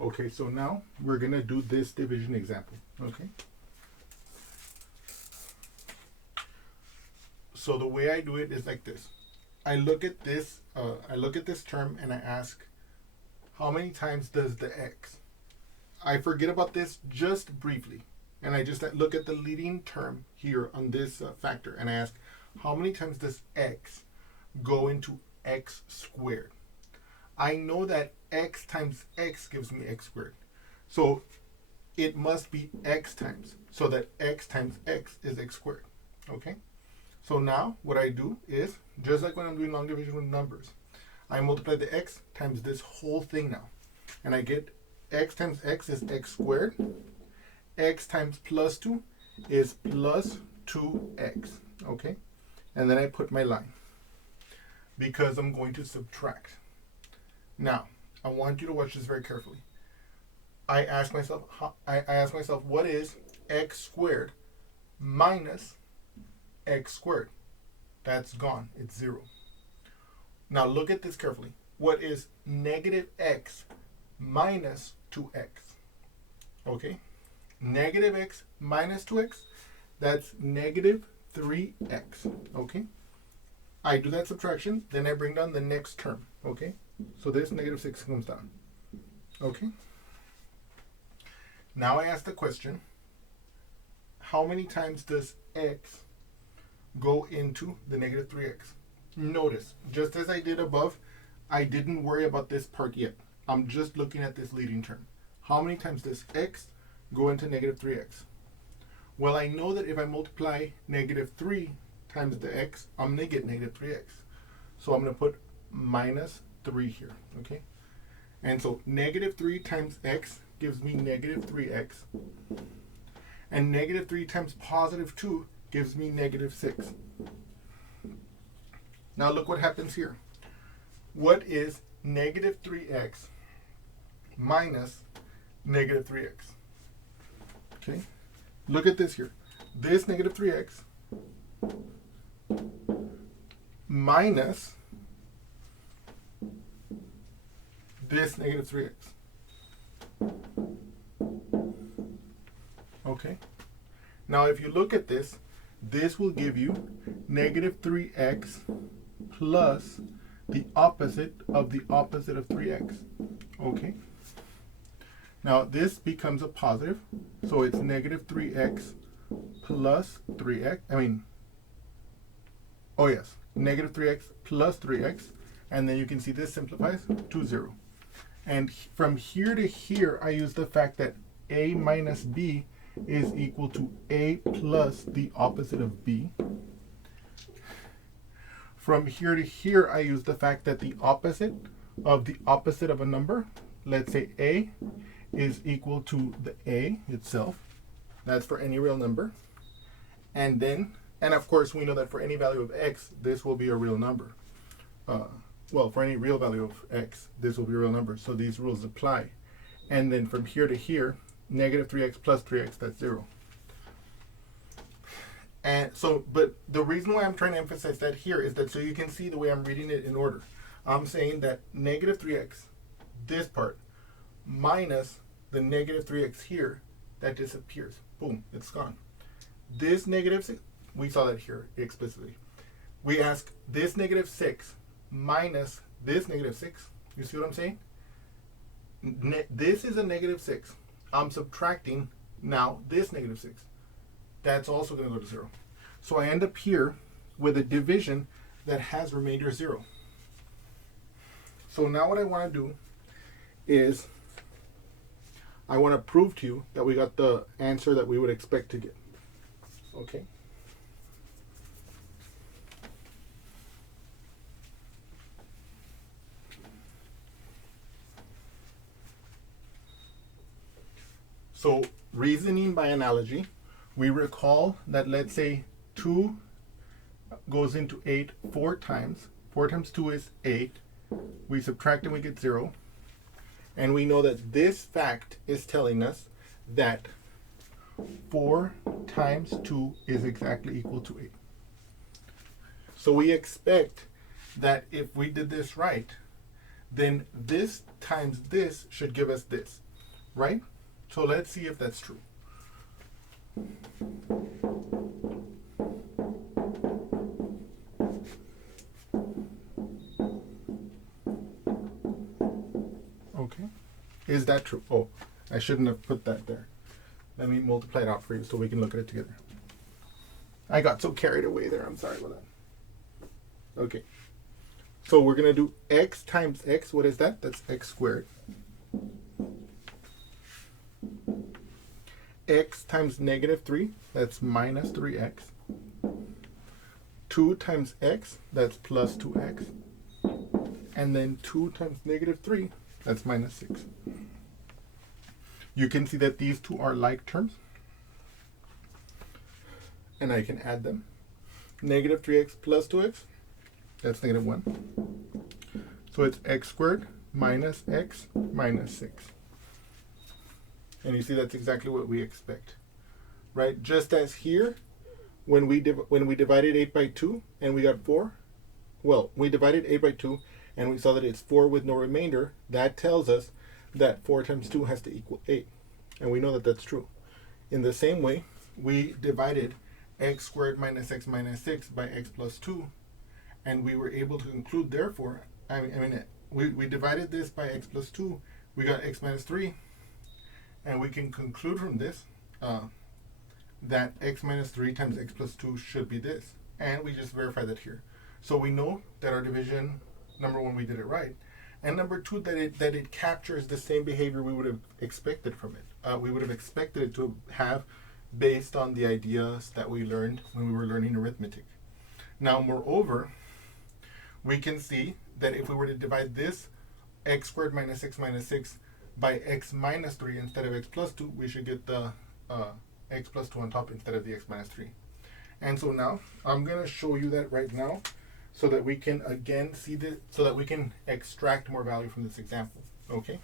Okay, so now we're going to do this division example. Okay. So the way I do it is like this. I look at this term and I ask, how many times does the x? I forget about this just briefly, and I just look at the leading term here on this factor, and I ask, how many times does x go into x squared? I know that x times x gives me x squared, so it must be x times, so that x times x is x squared. Okay. So now what I do is, just like when I'm doing long division with numbers, I multiply the x times this whole thing now. And I get x times x is x squared. X times plus 2 is plus 2x. Okay? And then I put my line, because I'm going to subtract. Now, I want you to watch this very carefully. I ask myself, what is x squared minus x squared? That's gone. It's 0. Now look at this carefully. What is negative x minus 2x? Okay. Negative x minus 2x, that's negative 3x. Okay. I do that subtraction, then I bring down the next term. Okay. So this negative 6 comes down. Okay. Now I ask the question, how many times does x go into the negative 3x? Notice, just as I did above, I didn't worry about this part yet. I'm just looking at this leading term. How many times does x go into negative 3x? Well, I know that if I multiply negative 3 times the x, I'm going to get negative 3x. So I'm going to put minus 3 here, okay? And so negative 3 times x gives me negative 3x. And negative 3 times positive 2 gives me negative 6. Now look what happens here. What is negative 3x minus negative 3x? Okay, look at this here. This negative 3x minus this negative 3x. Okay, now if you look at this, this will give you negative 3x plus the opposite of 3x. Okay. Now this becomes a positive, so it's negative 3x plus 3x. Negative 3x plus 3x. And then you can see this simplifies to 0. And from here to here, I use the fact that a minus b is equal to a plus the opposite of b. From here to here, I use the fact that the opposite of a number, let's say a, is equal to the a itself. That's for any real number. And of course, we know that for any value of x, this will be a real number. For any real value of x, this will be a real number. So these rules apply. And then from here to here, negative 3x plus 3x, that's 0. And so, but the reason why I'm trying to emphasize that here is that so you can see the way I'm reading it in order. I'm saying that negative 3x, this part, minus the negative 3x here, that disappears. Boom, it's gone. This negative 6, we saw that here explicitly. We ask this negative 6 minus this negative 6. You see what I'm saying? This is a negative 6. I'm subtracting now this negative 6. That's also going to go to 0. So I end up here with a division that has remainder 0. So now what I want to do is I want to prove to you that we got the answer that we would expect to get. Okay? So reasoning by analogy, we recall that, let's say 2 goes into 8 4 times. 4 times 2 is 8. We subtract and we get 0. And we know that this fact is telling us that 4 times 2 is exactly equal to 8. So we expect that if we did this right, then this times this should give us this. right? So let's see if that's true. Okay, is that true? Oh, I shouldn't have put that there. Let me multiply it out for you so we can look at it together. I got so carried away there. I'm sorry about that. Okay. So we're going to do x times x. What is that? That's x squared. X times negative 3. That's minus 3x. 2 times x. That's plus 2x. And then 2 times negative 3. That's minus 6. You can see that these two are like terms. And I can add them. Negative 3x plus 2x, that's negative 1. So it's x squared minus x minus 6. And you see that's exactly what we expect, right? Just as here, when we divided 8 by 2 and we got 4, well, we divided 8 by 2 and we saw that it's 4 with no remainder. That tells us that 4 times 2 has to equal 8. And we know that that's true. In the same way, we divided x squared minus x minus 6 by x plus 2, and we were able to conclude, therefore, we divided this by x plus 2, we got x minus 3, and we can conclude from this that x minus 3 times x plus 2 should be this, and we just verified that here. So we know that our division, number one, we did it right, and number two, that it captures the same behavior we would have expected from it. We would have expected it to have based on the ideas that we learned when we were learning arithmetic. Now, moreover, we can see that if we were to divide this x squared minus x minus 6 by x minus 3 instead of x plus 2, we should get the x plus 2 on top instead of the x minus 3. And so now, I'm going to show you that right now so that we can again see this, so that we can extract more value from this example, okay?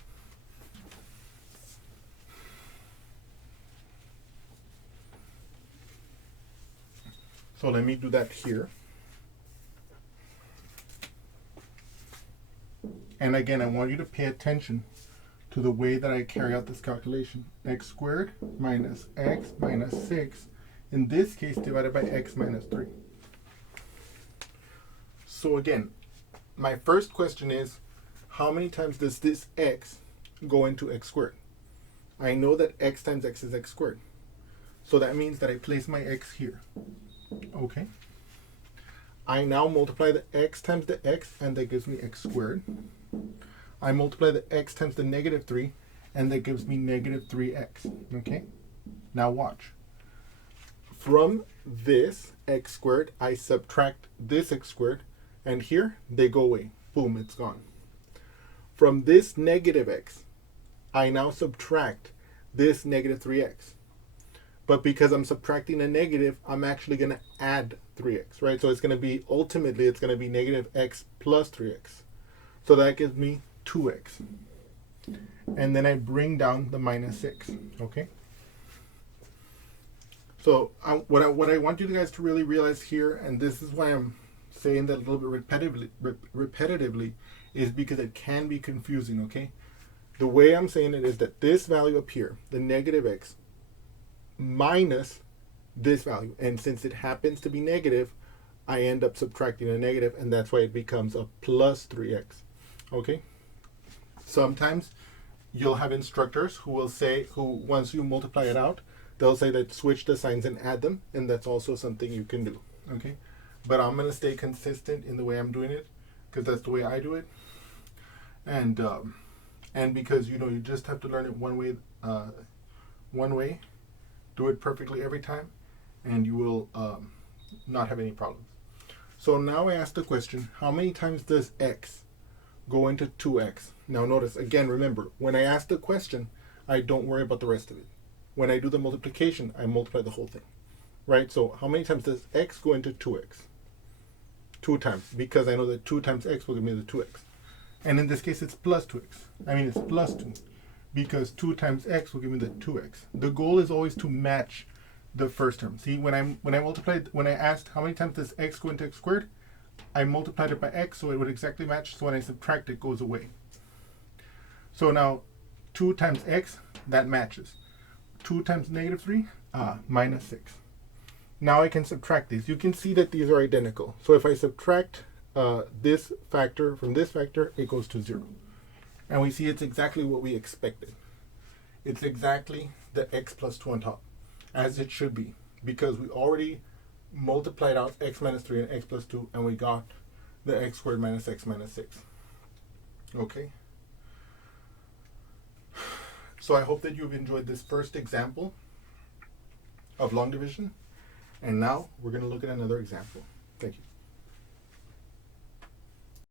So let me do that here. And again, I want you to pay attention to the way that I carry out this calculation. X squared minus x minus 6, in this case divided by x minus 3. So again, my first question is, how many times does this x go into x squared? I know that x times x is x squared. So that means that I place my x here. Okay. I now multiply the x times the x, and that gives me x squared. I multiply the x times the negative 3, and that gives me negative 3x. Okay? Now watch. From this x squared, I subtract this x squared, and here they go away. Boom, it's gone. From this negative x, I now subtract this negative 3x. But because I'm subtracting a negative, I'm actually going to add 3x, right? So it's going to be, ultimately, it's going to be negative x plus 3x. So that gives me 2x. And then I bring down the minus 6, okay? So what I want you guys to really realize here, and this is why I'm saying that a little bit repetitively, is because it can be confusing, okay? The way I'm saying it is that this value up here, the negative x, minus this value, and since it happens to be negative, I end up subtracting a negative, and that's why it becomes a plus 3x. Okay? Sometimes you'll have instructors who will say, once you multiply it out, they'll say that switch the signs and add them, and that's also something you can do. Okay? But I'm going to stay consistent in the way I'm doing it, because that's the way I do it. And because, you just have to learn it one way, do it perfectly every time, and you will not have any problems. So now I ask the question, how many times does x go into 2x? Now notice, again, remember, when I ask the question, I don't worry about the rest of it. When I do the multiplication, I multiply the whole thing, right? So how many times does x go into 2x? 2 times, because I know that 2 times x will give me the 2x. And in this case, it's plus 2x. It's plus 2. Because 2 times x will give me the 2x. The goal is always to match the first term. See, when I asked how many times does x go into x squared, I multiplied it by x, so it would exactly match. So when I subtract, it goes away. So now 2 times x that matches. 2 times negative 3, minus 6. Now I can subtract these. You can see that these are identical. So if I subtract this factor from this factor, it goes to 0. And we see it's exactly what we expected. It's exactly the x plus 2 on top, as it should be, because we already multiplied out x minus 3 and x plus 2, and we got the x squared minus x minus 6. Okay? So I hope that you've enjoyed this first example of long division. And now we're going to look at another example. Thank you.